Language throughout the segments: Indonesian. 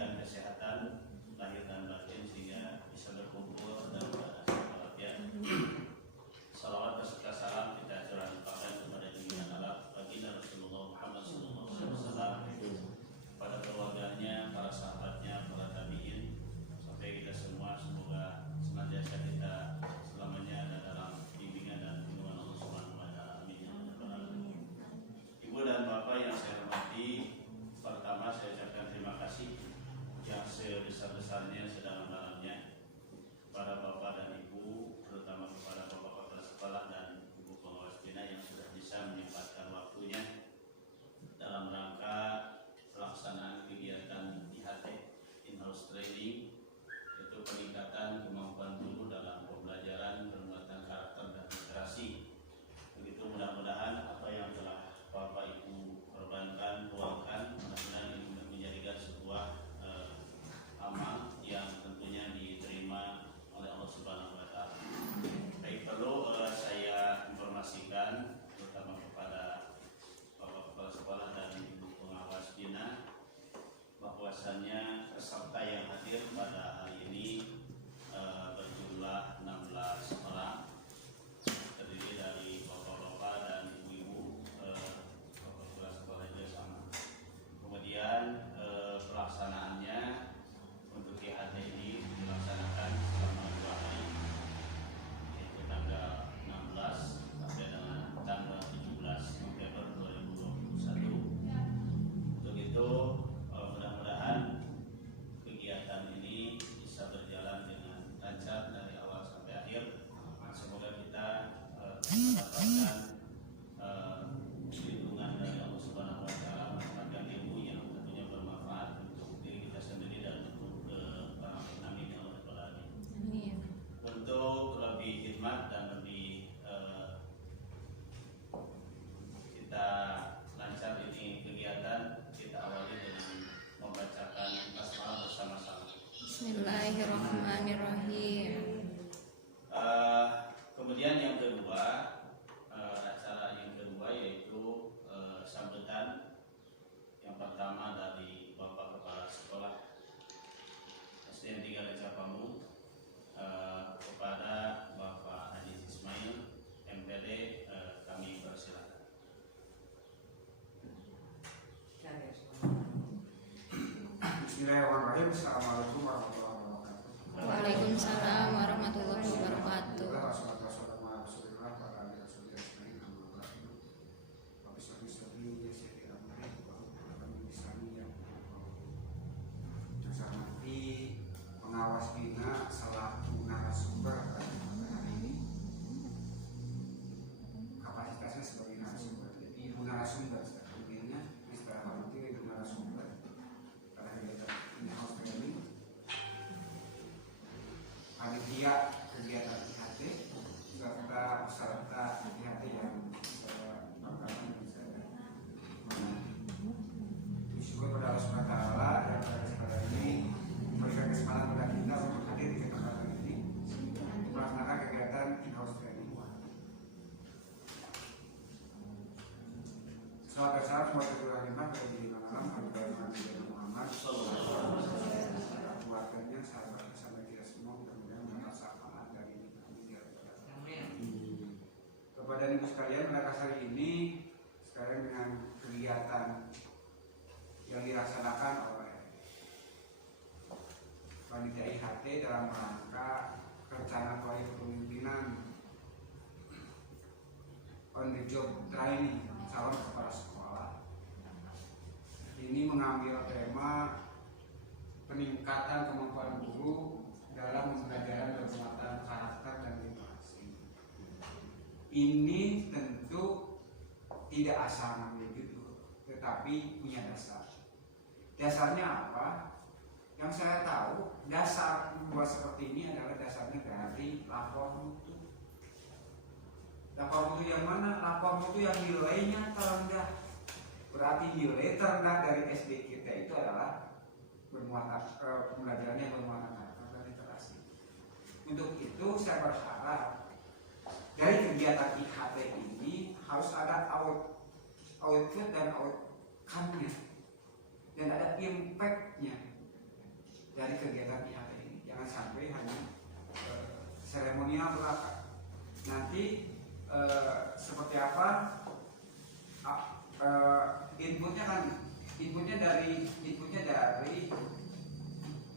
diberikan kesehatan lahir dan batin sehingga bisa berkumpul dalam keadaan walafiat. Salawat beserta salam kita curahkan kepada junjungan Allah baginda Rasulullah Muhammad SAW, pada keluarganya, para sahabatnya, para tabiin, sampai kita semua. Semoga senantiasa kita selamanya ada dalam bimbingan dan lindungan Allah Subhanahu wa taala. Amin ya rabbal alamin. Ibu dan Bapak yang saya hormati, pertama saya ucapkan terima kasih yang sebesar-besarnya, sedalam-dalamnya para Bapak dan Ibu, terutama kepada Bapak Kepala Sekolah dan Ibu Pengawas Bina yang sudah bisa menyempatkan waktunya dalam rangka pelaksanaan kegiatan IHT in-house training, yaitu peningkatan kemampuan guru dalam pembelajaran penguatan karakter dan literasi. Begitu mudah-mudahan apa yang telah Bapak Ibu korbankan, luangkan, mudah-mudahan ini menjadikan sebuah amal yang tentunya diterima oleh Allah Subhanahu wa taala. Baik, perlu saya informasikan terutama kepada Bapak Kepala Sekolah dan Ibu Pengawas Bina bahwasannya peserta yang hadir pada hari ini berjumlah 16 orang, terdiri dari bapak-bapak dan ibu-ibu, Bapak Kepala Sekolah juga sama. Kemudian pelaksanaannya untuk IHT ini dilaksanakan selama 2 hari, yaitu tanggal 16 sampai dengan tanggal 17 November 2021. Untuk itu mudah-mudahan kegiatan ini bisa berjalan dengan lancar dari awal sampai akhir. Semoga kita mendapatkan lindungan dari Allah Subhanahu wa taala, mendapatkan ilmu yang tentunya bermanfaat untuk diri kita sendiri dan untuk orang lain. Amin ya rabbal alamin. Untuk lebih hikmat dan lebih kita lancar ini kegiatan, kita awali dengan membacakan basmalah bersama-sama. Bismillahirrahmanirrahim. Kemudian yang kedua, acara yang kedua yaitu sambutan yang pertama dari Bapak Kepala Sekolah SDN 3 Recapamu kepada Bapak Haji Ismail MPD, kami persilakan. Bismillahirrahmanirrahim. Assalamualaikum warahmatullahi wabarakatuh. Waalaikumsalam warahmatullahi wabarakatuh. Pengawas Bina selaku narasumber pada hari ini, kapasitasnya sebagai narasumber, jadi ibu narasumber. Sebenarnya istilah baru itu ibu narasumber pada kegiatan in-house training, panitia kegiatan IHT serta peserta IHT yang bakalan bisa bersyukur pada Allah SWT yang pada kesempatan ini memberikan kesempatan kepada kita untuk hadir di kesempatan ini untuk melaksanakan kegiatan in-house training. Salam dan salam semoga tercurah dari malam kepada Nabi Muhammad keluarganya, sahabatnya, sampai kita semua mudah-mudahan mendapat syafaat dari ini. Kepada ibu sekalian, pada hari ini sekarang dengan kegiatan yang dilaksanakan oleh panitia IHT dalam rangka rencana proyek kepemimpinan on the job training calon kepala sekolah, ini mengambil tema peningkatan kemampuan guru dalam pembelajaran penguatan karakter dan literasi. Ini tentu tidak asal ngambil judul, tetapi punya dasar. Dasarnya apa? Yang saya tahu, dasar membuat seperti ini adalah dasarnya dari lapor mutu. Lapor mutu yang mana? Lapor mutu yang nilainya terendah. Berarti nilai terendah dari SD kita itu adalah bermuatan pembelajarannya bermuatan karakter dan literasi. Untuk itu saya berharap dari kegiatan IHT ini harus ada output dan outcome-nya, dan ada impact-nya dari kegiatan IHT ini. Jangan sampai hanya seremonial belaka. Nanti seperti apa inputnya dari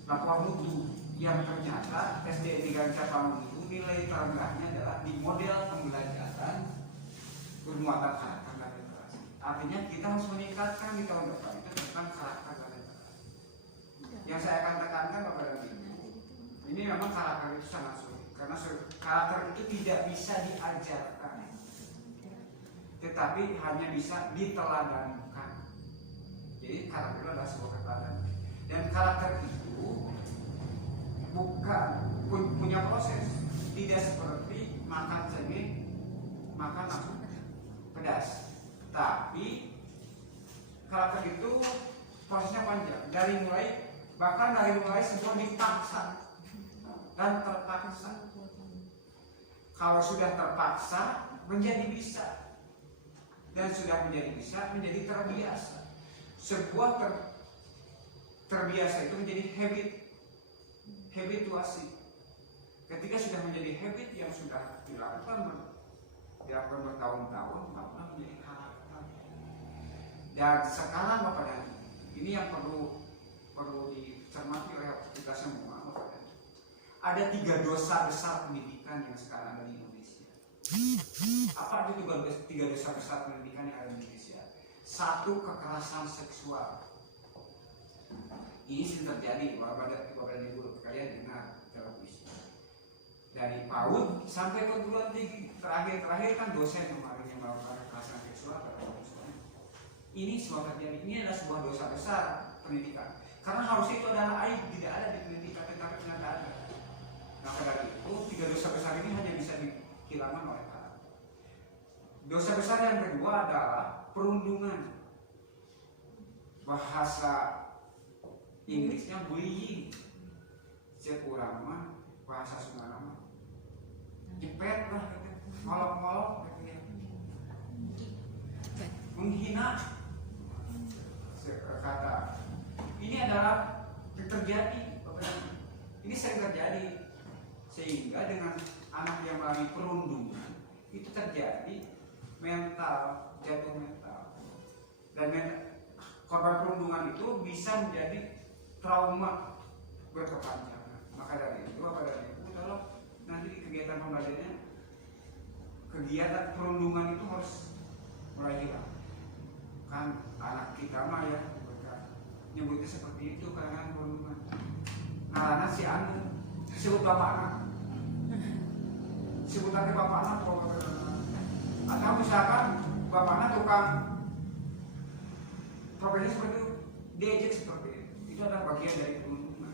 lapor mutu yang ternyata SD Negara Cabang itu nilai terendahnya adalah di model pembelajaran bermuatan karakter dan literasi. Artinya kita harus meningkatkan di tahun depan itu tentang karakter dan literasi. Yang saya akan tekankan Bapak dan Ibu, ini memang karakter itu sangat sulit karena karakter itu tidak bisa diajarkan, tetapi hanya bisa diteladankan. Jadi karakter itu adalah sebuah keteladan, dan karakter itu bukan punya proses, tidak seperti makan cengkeh makan langsung pedas, tapi karakter itu prosesnya panjang, bahkan dari mulai sebuah dipaksa dan terpaksa. Kalau sudah terpaksa menjadi bisa, dan sudah menjadi bisa menjadi terbiasa. Sebuah terbiasa itu menjadi habituasi. Ketika sudah menjadi habit yang sudah dilakukan bertahun-tahun, maka menjadi karakter. Dan sekarang Bapak dan ini yang perlu dicermati oleh kita semua, Bapak dan ada 3 dosa besar pendidikan yang sekarang ada di Indonesia. Apa itu 3 dosa besar pendidikan yang ada di Indonesia? 1, kekerasan seksual. Ini sering terjadi, Bapak dan Ibu kalian dengar televisi. Dari PAUD sampai perguruan tinggi, terakhir kan dosen kemarin yang melakukan kekerasan seksual. Ini semua terjadi. Ini adalah sebuah dosa besar pendidikan. Karena harusnya itu adalah aib, tidak ada di pendidikan, tetapi ternyata ada. Maka dari itu 3 dosa besar ini hanya bisa dihilangkan oleh karakter. Dosa besar yang kedua adalah perundungan. Bahasa Inggrisnya bullying. Sekurang mah bahasa Sunda mah jepet lah, ngolok-ngolok, menghina. Kata ini adalah terjadi, ini sering terjadi, sehingga dengan anak yang mengalami perundungan itu terjadi jatuh mental, dan korban perundungan itu bisa menjadi trauma berkepanjangan. Maka dari itu tolong nanti di kegiatan pembelajarannya, kegiatan perundungan itu harus mulai hilang. Kan anak kita mah ya nyebutnya seperti itu karena perundungan. Karena si anu disebut bapak anak, sebutannya bapak anak, atau misalkan bapak anak tukang profesi seperti itu, diejek seperti itu adalah bagian dari perundungan,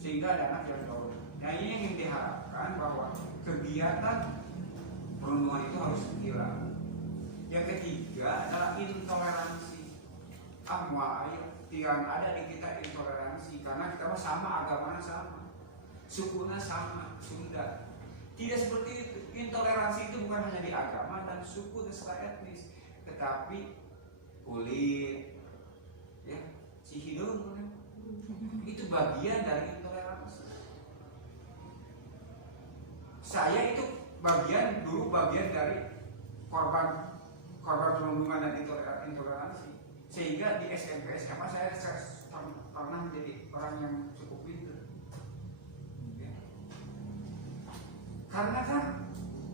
sehingga ada anak yang tahu. Nah ini yang diharapkan bahwa kegiatan perundungan itu harus hilang. Yang ketiga adalah intoleransi. Tidak ada di kita intoleransi karena kita sama, agamanya sama, sukunya sama, Sunda. Tidak seperti itu. Intoleransi itu bukan hanya di agama dan suku dan serta etnis, tetapi kulit, ya, si hidung, itu bagian dari intoleransi. Saya itu bagian dari korban perundungan dan intoleransi, sehingga di SMP SMA saya pernah menjadi orang yang cukup pintar, ya. Karena kan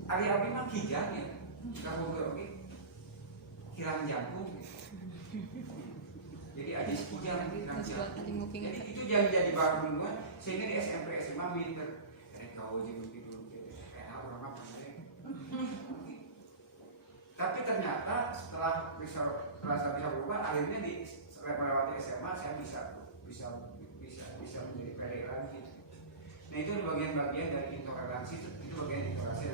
ari-ari mah kijang ya, kalau oke hilang jantung, ya. Jadi aja kijang hilang jantung. Jadi itu jangan jadi bahan perundungan, sehingga di SMP SMA pintar. Kau jadi orang apa sih? Tapi ternyata setelah saya bisa berubah, akhirnya melewati SMA saya bisa menjadi pede lagi. Nah itu bagian-bagian dari intoleransi, itu bagian intoleransi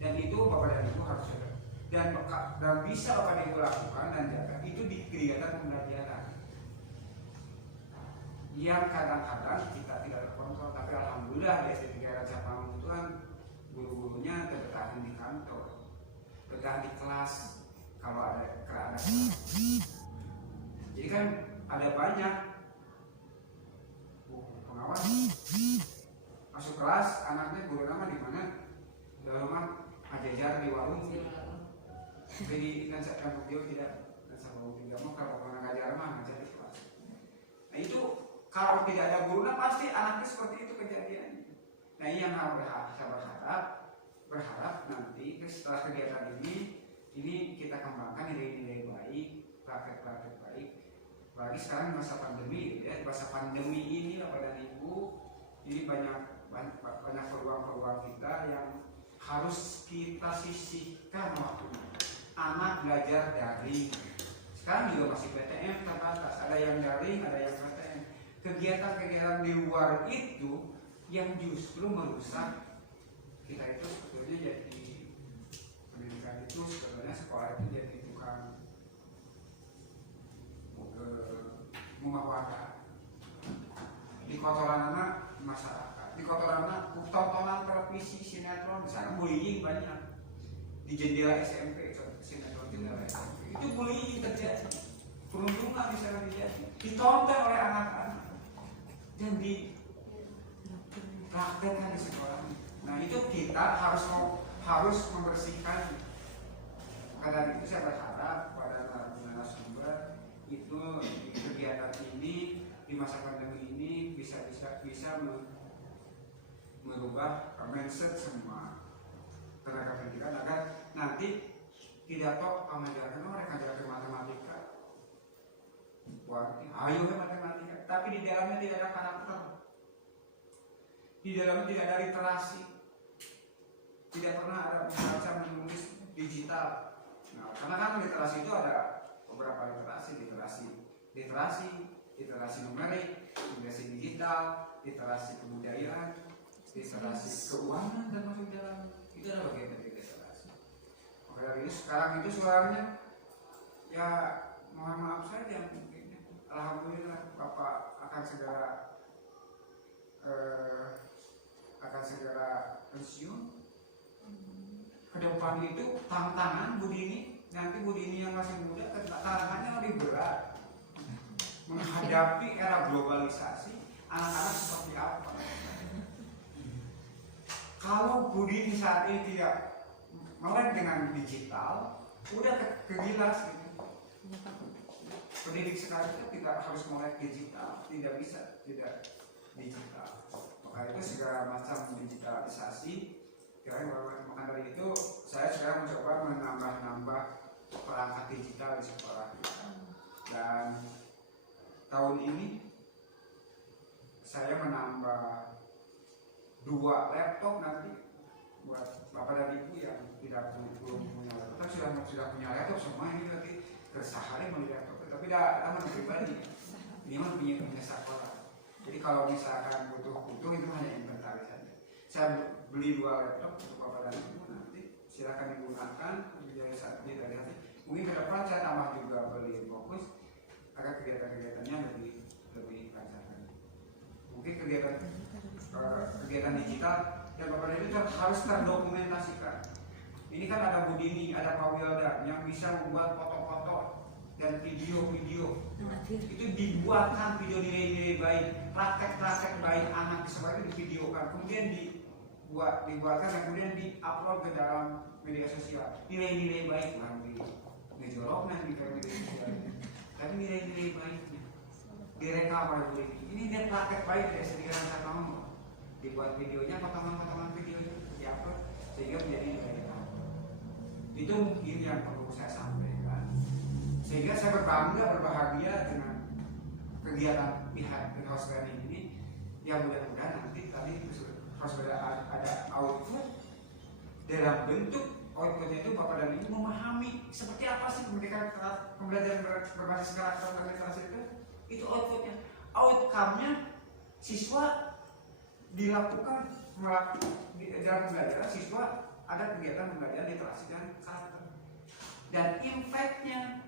dan itu Bapak dan Ibu harus ada dan bisa Bapak dan Ibu lakukan dan jaga itu di kegiatan pembelajaran yang kadang-kadang kita tidak terkontrol, tapi alhamdulillah di SD 3 Raja Panggung itu kan guru-gurunya bertahan di kantor, bertahan di kelas kalau ada kelas. Jadi kan ada banyak dan beliau tidak dan sama tidak mau kalau orang ngajar mah ngajar di kelas. Nah itu kalau tidak ada guru, nah pasti anaknya seperti itu kejadiannya. Nah ini yang saya berharap nanti setelah kegiatan ini kita kembangkan nilai-nilai baik, praktek-praktek baik. Apalagi sekarang masa pandemi, gitu ya. Masa pandemi ini Bapak dan Ibu, ini banyak peluang-peluang kita yang harus kita sisihkan waktunya. Anak belajar daring. Sekarang juga masih PTM terbatas. Ada yang daring, ada yang PTM. Kegiatan-kegiatan di luar itu yang justru merusak kita itu sebetulnya jadi pendidikan itu sebenarnya sekolah itu jadi tukang rumah warga. Di kotoran anak masyarakat, di kotoran anak tontonan televisi, sinetron, misalnya bullying banyak di jendela SMP, sinetron jendela SMP itu bullying terjadi, perundungan di sana terjadi, ditonton oleh anak-anak dan dipraktekkan di sekolah. Nah itu kita harus membersihkan. Karena itu saya berharap pada narasumber itu di kegiatan ini di masa pandemi ini bisa merubah mindset semua tenaga pendidikan agar nanti tidak kok mengajarkan mereka ajarkan matematika, ayo matematika, tapi di dalamnya tidak ada karakter, di dalamnya tidak ada literasi, tidak pernah ada membaca menulis digital. Nah, karena kan literasi itu ada beberapa literasi numerik, literasi digital, literasi kebudayaan, literasi keuangan dan masuk dalam itu adalah bagian dari literasi. Maka dari itu sekarang itu suaranya ya mohon maaf saja mungkin. Alhamdulillah Bapak akan segera pensiun. Ke depan itu tantangan Bu Dini, nanti Bu Dini yang masih muda tantangannya lebih berat menghadapi era globalisasi. Anak-anak seperti apa? Kalau Bu Dini saat ini tidak melek dengan digital, udah kegilas gitu. Pendidik sekarang itu tidak harus melek digital, tidak bisa tidak digital. Maka itu segala macam digitalisasi. Maka dari itu saya sekarang mencoba menambah perangkat digital di sekolah kita. Dan tahun ini saya menambah 2 laptop nanti buat Bapak dan Ibu yang belum punya laptop. Sudah punya laptop semua ini nanti sehari beli laptop. Tapi tidak pribadi. Ini mah punya sekolah. Jadi kalau misalkan butuh itu hanya inventaris saja. Saya beli 2 laptop untuk Bapak dan Ibu nanti silakan digunakan menjadi saatnya dari hati. Mungkin ke depan saya tambah juga beli fokus agar kegiatan-kegiatannya lebih lancar. Mungkin kegiatan digital yang Bapak dan Ibu harus terdokumentasikan. Ini kan ada Bu Dini, ada Pak Wilda yang bisa membuat foto-foto dan video-video. Itu dibuatkan video nilai-nilai baik, praktek-praktek baik anak seperti itu divideokan, kemudian dibuatkan dan kemudian diupload ke dalam media sosial. Nilai-nilai baik bukan di ngejoloknya di media sosial, tapi nilai-nilai baiknya direkam oleh Bu Dini. Ini dia praktek baik dari sedikit saya ngomong. Dibuat videonya, potongan-potongan videonya diupload sehingga menjadi nilai. Itu mungkin yang perlu saya sampaikan. Sehingga saya berbahagia dengan kegiatan pihak house training ini yang mudah-mudahan nanti tadi harus ada output dalam bentuk outputnya itu Bapak dan Ibu memahami seperti apa sih pembelajaran berbasis karakter dan literasi itu outputnya. Outcome-nya siswa dilakukan dalam pembelajaran siswa ada kegiatan pembelajaran literasi dan karakter. Dan impactnya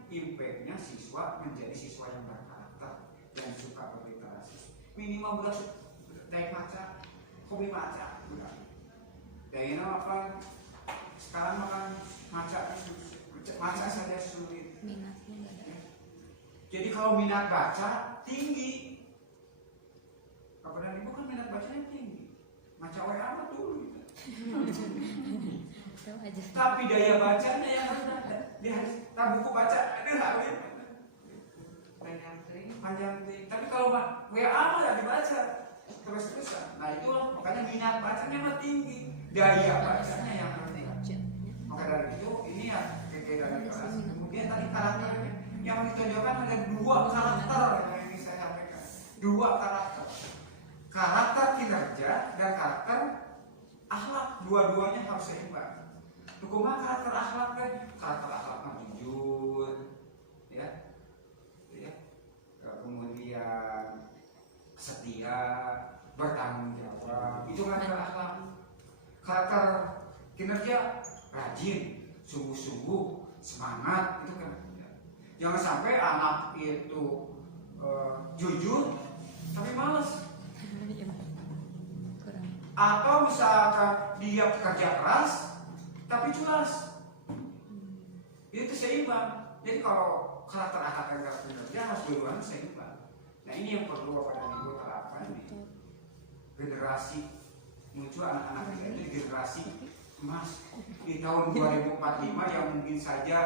siswa menjadi siswa yang berkarakter dan suka berliterasi. Minimal budak baik maca, hobi maca, budak. Dan ini apa? Sekarang makan maca saja sulit. Minatnya nggak ada. Jadi kalau minat baca tinggi, Bapak dan Ibu kan minat bacanya tinggi. Maca WA apa dulu? Tapi daya bacanya yang rendah. Dia harus tak buku baca, aduh habis. Panjang ting. Tapi kalau WA mah ya dibaca terus-terusan. Nah itulah makanya minat bacanya mah tinggi, daya bacanya yang rendah. Maka dari itu ini ya kegiatan kelas. Kemudian tadi karakternya yang ditonjolkan ada 2 karakter yang ingin saya sampaikan. 2 karakter. Karakter kinerja dan karakter akhlak, dua-duanya harus seimbang. Hukumnya karakter akhlak kan, karakter akhlak jujur, ya, kemudian setia, bertanggung jawab, itu karakter akhlak. Karakter kinerja rajin, sungguh-sungguh, semangat, itu kan. Jangan sampai anak itu jujur tapi malas. Atau misalkan dia kerja keras tapi culas, itu seimbang. Jadi kalau karakter akhlak dan karakter kinerja harus dua-duanya seimbang. Nah ini yang perlu Bapak dan Ibu terapkan nih. Generasi muncul anak-anak kita itu generasi emas di tahun 2045 yang mungkin saja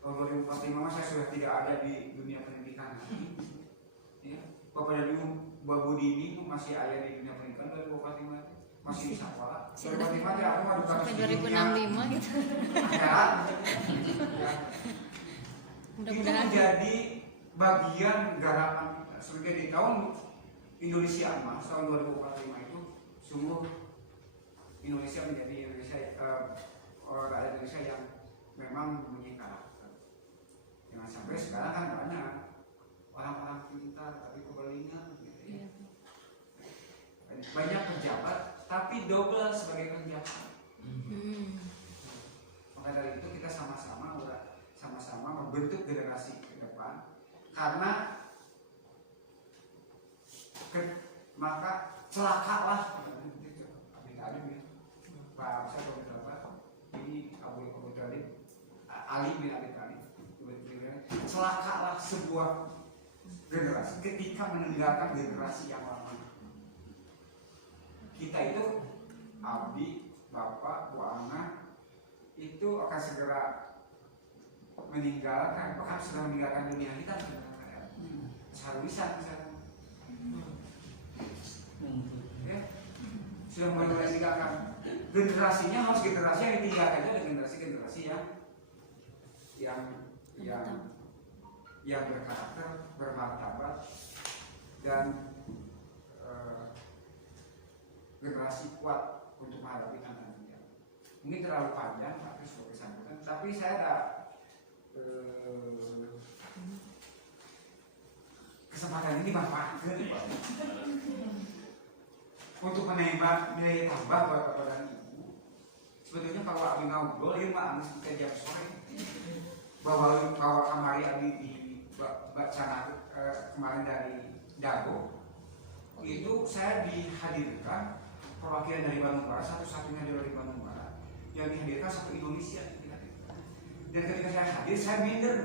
tahun 2045 saya sudah tidak ada di dunia pendidikan lagi. Ya, Bapak dan Ibu Budi ini masih ada di dunia pendidikan 2045 masih di sekolah. 2045 ya aku mau bukan sampai 2065 gitu. Ya. Itu Mudah-mudahan menjadi bagian garapan kita. Sehingga di tahun Indonesia Emas tahun 2045 itu sungguh Indonesia menjadi Indonesia rakyat Indonesia yang memang mempunyai karakter. Jangan sampai sekarang kan banyak orang-orang pintar tapi kebelingan gitu ya. Banyak pejabat tapi double sebagai penjahat. Maka dari itu kita sama-sama membentuk generasi ke depan, karena maka celakalah Pak saya berapa ini Abu Talib Ali bin Abi Thalib, celakalah sebuah generasi ketika meninggalkan generasi yang lama. Kita itu abdi, bapak, bu anak itu akan segera meninggalkan, bahkan sudah meninggalkan dunia kita seharusnya ya, sudah mulai meninggalkan. Generasinya harus generasi yang ditinggalkan itu adalah generasi yang berkarakter, bermartabat, dan generasi kuat untuk menghadapi tantangan. Mungkin terlalu panjang tapi sebagai sambutan. Tapi saya ada kesempatan ini manfaatkan untuk menembak nilai tambah buat Bapak dan Ibu. Sebetulnya kalau Abi ngobrol ya Pak, kita jam sore bawa kamari Abi di baca kemarin dari Dago itu saya dihadirkan perwakilan dari Bandung Barat, satu-satunya dari Bandung Barat yang dihadirkan satu Indonesia. Dan ketika saya hadir, saya minder.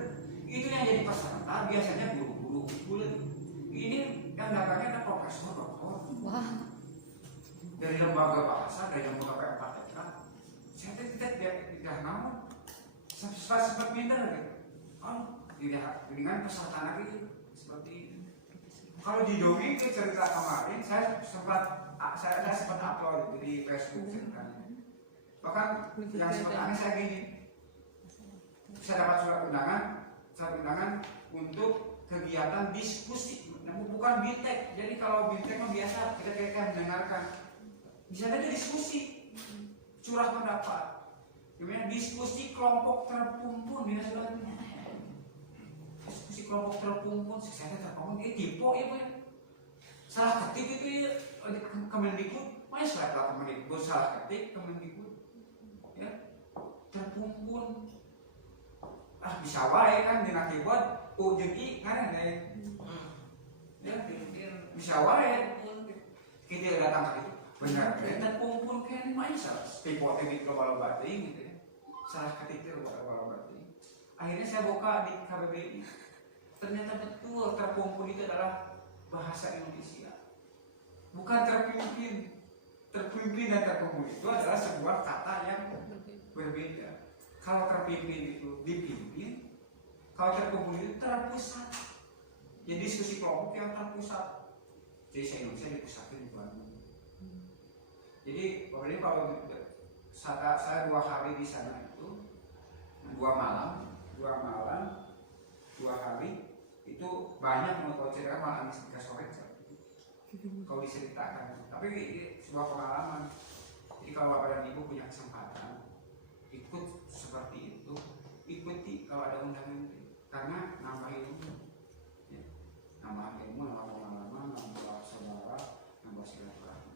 Itu yang jadi peserta biasanya guru-guru. Ini yang datangnya ada profesor, doktor. Wah. Dari lembaga bahasa, dari lembaga PMK. Saya tidak namun sempat minder gitu. Oh, dengan peserta anak itu seperti ini. Kalau di dongeng itu cerita kemarin, saya sempat upload di Facebook ceritanya. Bahkan yang sempat aneh saya gini, saya dapat surat undangan untuk kegiatan diskusi, bukan bintek. Jadi kalau bintek mah biasa kita mendengarkan. Di sana ada diskusi, curah pendapat. Kemudian diskusi kelompok terpumpun di nasional. Diskusi kelompok terpumpun, saya terpumpun ini tipe ya Bu. Salah ketik itu ya, Kemendikbud, mana salah Kemendikbud, salah ketik Kemendikbud. Ya, terpumpun. Bisa wae kan dina keyboard U jeung I kan ya. Ya, bisa wae. Kita datang ke itu. Benar, terpumpun kan mah salah. Tipe teknik global batin gitu ya. Salah ketik itu global batin. Akhirnya saya buka di KBBI. Ternyata betul terpumpun itu adalah bahasa Indonesia. Bukan terpimpin. Terpimpin dan terpumpun itu adalah sebuah kata yang berbeda. Kalau terpimpin itu dipimpin, Kalau terkumpul itu terpusat. Jadi diskusi kelompok yang terpusat. Jadi saya Indonesia dipusatin di Bandung. Jadi pokoknya kalau saya 2 hari di sana itu 2 malam 2 hari itu banyak kalau cerita malah nangis ke sore kalau diceritakan. Tapi ini sebuah pengalaman. Jadi kalau bapak dan ibu punya kesempatan ikut seperti itu, ikuti kalau ada undangan itu, karena nambah ilmu, ya. Nambah ilmu, nambah pengalaman, nambah saudara, nambah silaturahmi.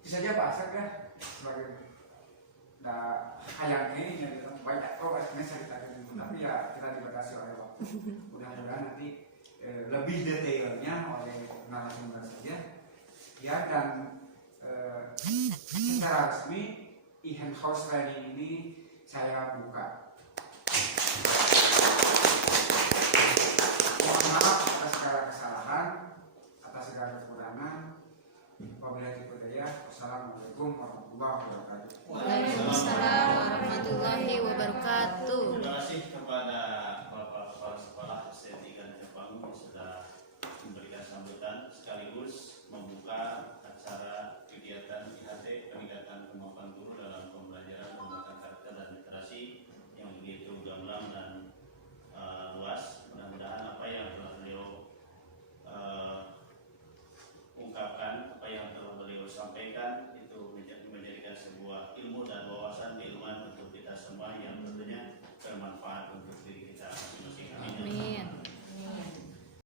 Itu saja Pak Asep ya sebagai kayaknya ini banyak kok ceritakan itu, tapi ya kita dibatasi oleh waktu. Mudah-mudahan nanti lebih detailnya oleh narasumber saja ya. Dan secara resmi e-house training ini saya buka. Mohon maaf atas segala kesalahan, atas segala kekurangan. Wabillahi hidayah. Wassalamualaikum warahmatullahi wabarakatuh. Waalaikumsalam warahmatullahi wabarakatuh. Terima kasih kepada